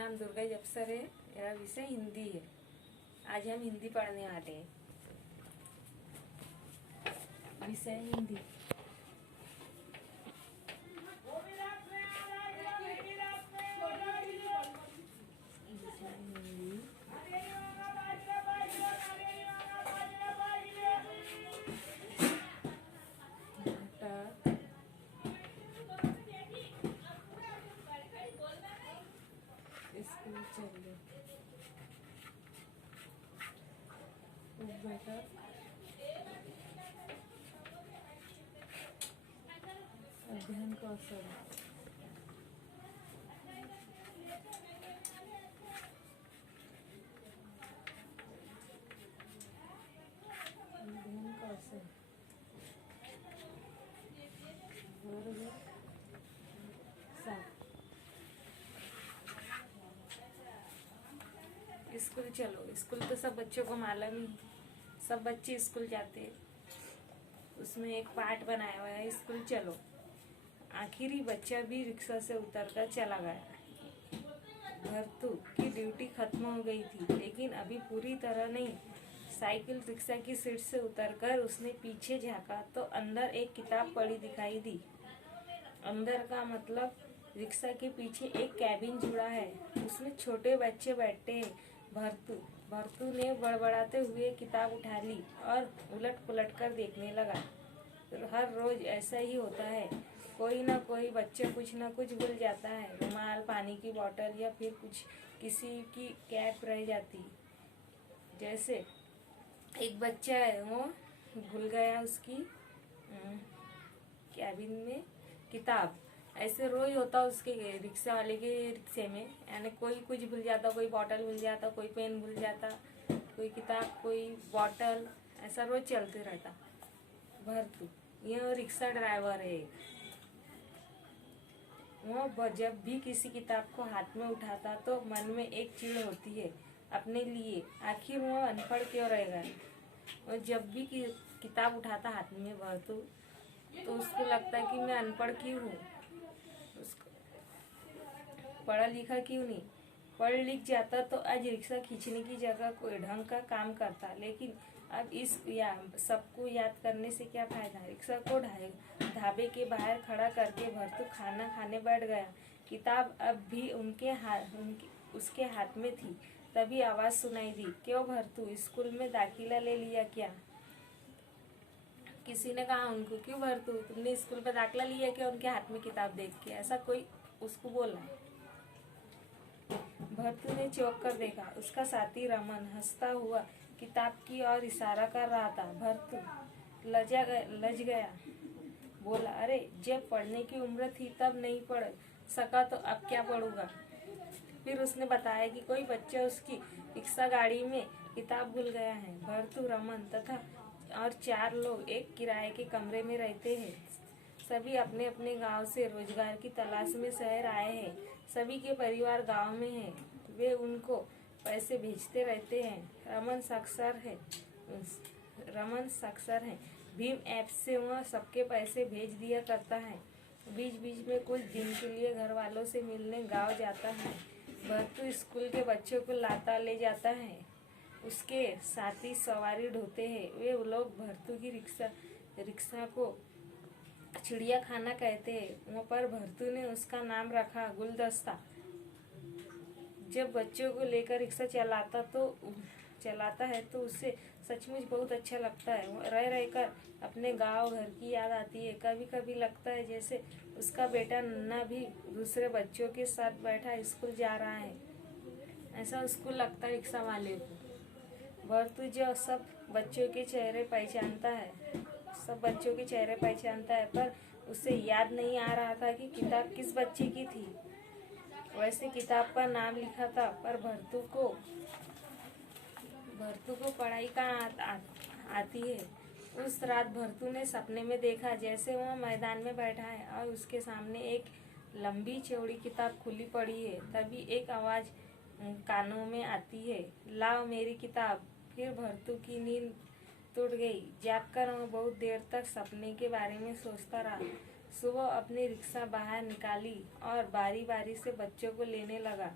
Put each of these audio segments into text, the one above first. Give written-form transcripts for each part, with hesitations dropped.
नाम दुर्गा जपसर है। मेरा विषय हिंदी है। आज हम हिंदी पढ़ने वाले हैं। विषय हिंदी। स्कूल चलो बेटा, अध्ययन कौशल, अध्ययन कौशल, वर्ग 7। स्कूल चलो। स्कूल तो सब बच्चों को मालूम ही, सब बच्चे स्कूल जाते हैं। उसमें एक पार्ट बनाया हुआ है, स्कूल चलो। आखिरी बच्चा भी रिक्शा से उतरकर चला गया। भरतू की ड्यूटी खत्म हो गई थी, लेकिन अभी पूरी तरह नहीं। साइकिल रिक्शा की सीट से उतरकर उसने पीछे झांका तो अंदर एक किताब पड़ी दिखाई दी। अंदर का मतलब रिक्शा के पीछे एक कैबिन जुड़ा है, उसमें छोटे बच्चे बैठे हैं। भरतू ने बड़बड़ाते हुए किताब उठा ली और उलट पुलट कर देखने लगा। हर रोज ऐसा ही होता है, कोई ना कोई बच्चा कुछ ना कुछ भूल जाता है। रुमाल, पानी की बोतल या फिर कुछ किसी की कैप रह जाती। जैसे एक बच्चा है, वो भूल गया उसकी कैबिन में किताब। ऐसे रोज होता उसके रिक्शा वाले के रिक्शे में, यानी कोई कुछ भूल जाता, कोई बोतल भूल जाता, कोई पेन भूल जाता, कोई किताब, कोई बोतल, ऐसा रोज चलते रहता। भरतू यह रिक्शा ड्राइवर है। वो जब भी किसी किताब को हाथ में उठाता तो मन में एक चिढ़ होती है अपने लिए, आखिर वो अनपढ़ क्यों रहेगा। और जब भी किताब उठाता हाथ में भरतू, तो उसको लगता है कि मैं अनपढ़ क्यों हूँ, पढ़ा लिखा क्यों नहीं। पढ़ लिख जाता तो आज रिक्शा खींचने की जगह कोई ढंग का काम करता, लेकिन अब इस सबको याद करने से क्या फायदा। रिक्शा को ढाबे के बाहर खड़ा करके भरतू खाना खाने बैठ गया। किताब अब भी उसके हाथ में थी। तभी आवाज सुनाई दी, क्यों भरतू, स्कूल में दाखिला ले लिया क्या। किसी ने कहा उनको, क्यों भरतू, तुमने स्कूल में दाखिला लिया क्या, उनके हाथ में किताब देख के, ऐसा कोई उसको बोला। भरतू ने चौंक कर देखा। उसका साथी रमन हंसता हुआ किताब की ओर इशारा कर रहा था। भरतू लज गया, बोला, अरे जब पढ़ने की उम्र थी तब नहीं पढ़ सका तो अब क्या पढ़ूंगा। फिर उसने बताया कि कोई बच्चा उसकी रिक्शा गाड़ी में किताब भूल गया है। भरतू, रमन तथा और 4 लोग एक किराए के कमरे में रहते हैं। सभी अपने अपने गांव से रोजगार की तलाश में शहर आए हैं। सभी के परिवार गांव में हैं। वे उनको पैसे भेजते रहते हैं। रमन साक्षर है। भीम ऐप से वह सबके पैसे भेज दिया करता है। बीच बीच में कुछ दिन के लिए घर वालों से मिलने गांव जाता है। भरतू स्कूल के बच्चों को लाता ले जाता है। उसके साथी सवारी ढोते हैं। वे लोग भरतू की रिक्शा को चिड़िया खाना कहते हैं। वहाँ पर भरतू ने उसका नाम रखा गुलदस्ता। जब बच्चों को लेकर रिक्शा चलाता है तो उसे सचमुच बहुत अच्छा लगता है। रह रहकर अपने गांव घर की याद आती है। कभी कभी लगता है जैसे उसका बेटा नन्ना भी दूसरे बच्चों के साथ बैठा स्कूल जा रहा है। ऐसा उसको लगता है रिक्शा वाले को। भरतू जो सब बच्चों के चेहरे पहचानता है, पर उसे याद नहीं आ रहा था कि किताब किस बच्चे की थी। वैसे किताब पर नाम लिखा था, पर भरतू को पढ़ाई कहाँ आती है। उस रात भरतू ने सपने में देखा जैसे वह मैदान में बैठा है और उसके सामने एक लंबी चौड़ी किताब खुली पड़ी है। तभी एक आवाज कानों में आती है, लाओ मेरी किताब। फिर भरतू की नींद टूट गई। जागकर वह बहुत देर तक सपने के बारे में सोचता रहा। सुबह अपनी रिक्शा बाहर निकाली और बारी बारी से बच्चों को लेने लगा।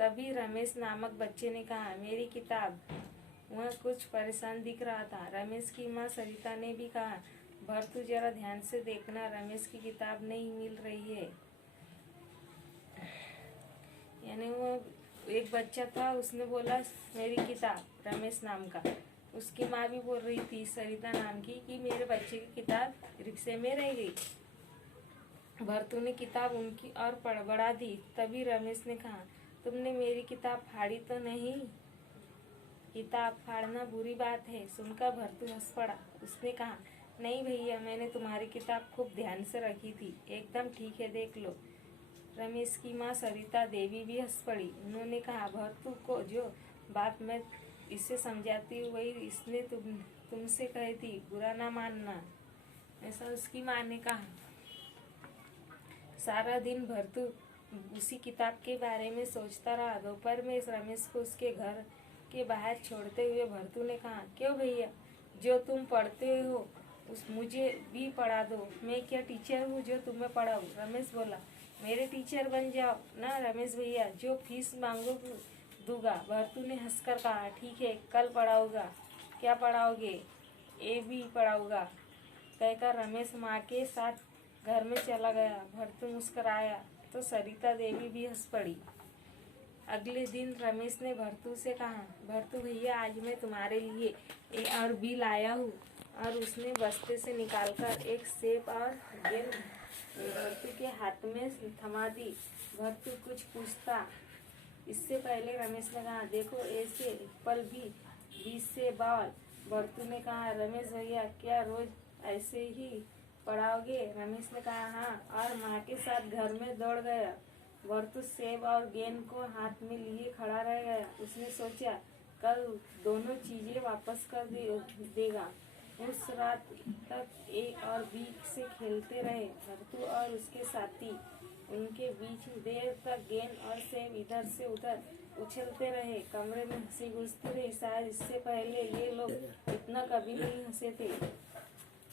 तभी रमेश नामक बच्चे ने कहा, मेरी किताब। वह कुछ परेशान दिख रहा था। रमेश की माँ सरिता ने भी कहा, भरतू जरा ध्यान से देखना, रमेश की किताब नहीं मिल रही है। यानी वो एक बच्चा था, उसने बोला मेरी किताब, रमेश नाम का। उसकी माँ भी बोल रही थी सरिता नाम की कि मेरे बच्चे की किताब रिक्शे में रह गई। भरतू ने किताब उनकी और बढ़ा दी। तभी रमेश ने कहा, तुमने मेरी किताब फाड़ी तो नहीं? किताब फाड़ना बुरी बात है। सुनकर भरतू हंस पड़ा। उसने कहा, नहीं भैया, मैंने तुम्हारी किताब खूब ध्यान से रखी थी, एकदम ठीक है, देख लो। रमेश की माँ सरिता देवी भी हंस पड़ी। उन्होंने कहा, भरतू को जो बात मैं इसे समझाती हूँ वही इसने तुमसे कही थी, बुरा ना मानना। ऐसा उसकी माँ ने कहा। सारा दिन भरतू उसी किताब के बारे में सोचता रहा। दोपहर में रमेश को उसके घर के बाहर छोड़ते हुए भरतू ने कहा, क्यों भैया, जो तुम पढ़ते हो उस मुझे भी पढ़ा दो, मैं क्या टीचर हूँ जो तुम्हें पढ़ाऊँ? रमेश बोला, मेरे टीचर बन जाओ ना रमेश भैया, जो फीस मांगो दूंगा। भरतू ने हंसकर कहा, ठीक है, कल पढ़ाऊंगा। क्या पढ़ाओगे? ए बी पढ़ाऊंगा, कहकर रमेश माँ के साथ घर में चला गया। भरतू मुस्कुराया तो सरिता देवी भी हंस पड़ी। अगले दिन रमेश ने भरतू से कहा, भरतू भैया, आज मैं तुम्हारे लिए ए और बी लाया हूँ। और उसने बस्ते से निकालकर एक सेब और गेंद भरतू के हाथ में थमा दी। भरतू कुछ पूछता इससे पहले रमेश ने कहा, देखो ऐसे पल भी 20 से बॉल। भरतू ने कहा, रमेश भैया, क्या रोज ऐसे ही पढ़ाओगे? रमेश ने कहा, हाँ, और माँ के साथ घर में दौड़ गया। भरतू सेब और गेंद को हाथ में लिए खड़ा रह गया। उसने सोचा, कल दोनों चीजें वापस कर देगा। उस रात तक ए और बी से खेलते रहे भरतू और उसके साथी। उनके बीच देर तक गेंद और सेब इधर से उधर उछलते रहे। कमरे में हंसी गूंजती रही। शायद इससे पहले ये लोग इतना कभी नहीं हंसे थे।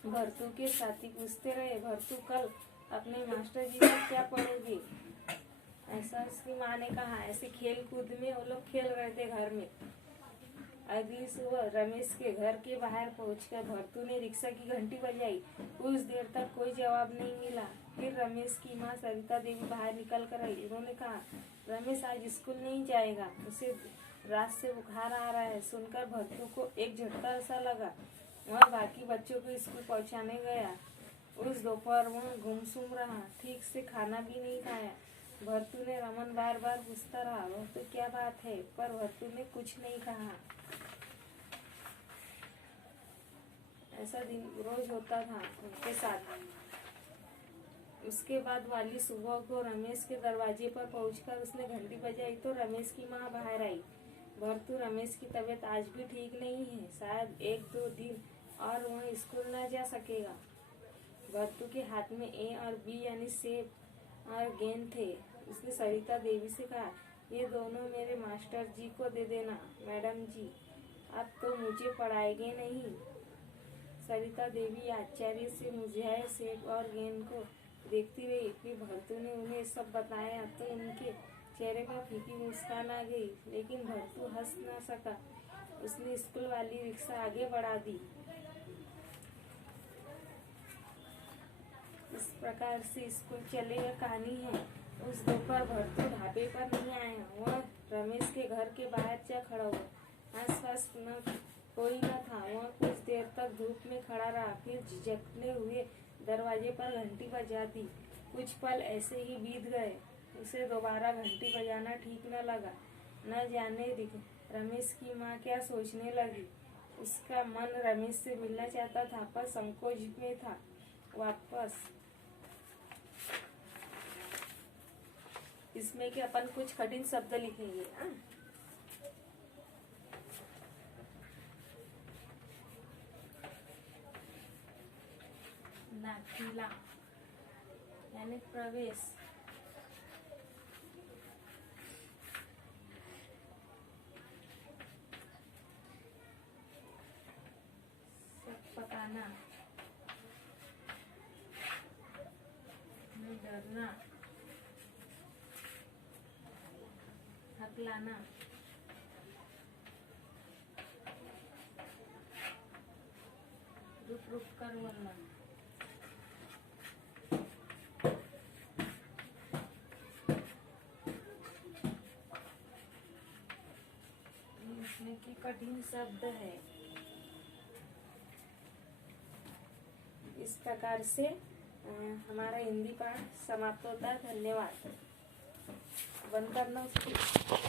भरतू के साथी पूछते रहे, भरतू, कल अपने मास्टर जी का क्या पढ़ोगे? ऐसा उसकी माँ ने कहा। ऐसे खेल कूद में वो लोग खेल रहे थे घर में। अगली सुबह रमेश के घर के बाहर पहुंचकर भरतू ने रिक्शा की घंटी बजाई। कुछ देर तक कोई जवाब नहीं मिला। फिर रमेश की माँ सरिता देवी बाहर निकल कर आई। उन्होंने कहा, रमेश आज स्कूल नहीं जाएगा, उसे रात से बुखार आ रहा है। सुनकर भरतू को एक झटका सा लगा। वह बाकी बच्चों को स्कूल पहुंचाने गया। उस दोपहर वह गुमसुम रहा, ठीक से खाना भी नहीं खाया। भरतू ने रमन बार बार पूछता रहा, भरतू क्या बात है? पर भरतू ने कुछ नहीं कहा। ऐसा दिन रोज होता था उनके साथ। उसके बाद वाली सुबह को रमेश के दरवाजे पर पहुंचकर उसने घंटी बजाई तो रमेश की माँ बाहर आई। भरतू, रमेश की तबीयत आज भी ठीक नहीं है, शायद 1-2 दिन और वह स्कूल न जा सकेगा। भरतू के हाथ में ए और बी यानी सेब और गेंद थे। उसने सरिता देवी से कहा, ये दोनों मेरे मास्टर जी को दे देना। मैडम जी, अब तो मुझे पढ़ाएंगे नहीं। सरिता देवी आश्चर्य से मुरझाए सेब और गेंद को देखती रही। फिर भरतू ने उन्हें सब बताया तो उनके चेहरे पर फीकी मुस्कान आ गई। लेकिन भरतू हंस न सका। उसने स्कूल वाली रिक्शा आगे बढ़ा दी। इस प्रकार से स्कूल चलेगा कहानी है। उस दोपहर भरतू ढाबे पर नहीं आया। वह रमेश के घर के बाहर जा खड़ा हुआ। आसपास कोई न था। वह कुछ देर तक धूप में खड़ा रहा, फिर झिझकते हुए दरवाजे पर घंटी बजा दी। कुछ पल ऐसे ही बीत गए। उसे दोबारा घंटी बजाना ठीक न लगा। न जाने रमेश की माँ क्या सोचने लगी। उसका मन रमेश से मिलना चाहता था पर संकोच में था। वापस इसमें कि अपन कुछ कठिन शब्द लिखेंगे। दाखिला यानी प्रवेश। पकाना, डरना, रुक लाना। रुक रुक कर बोलना। इसमें की कठिन शब्द है। इस प्रकार से हमारा हिंदी पाठ समाप्त होता है। धन्यवाद। बंद करना उसको।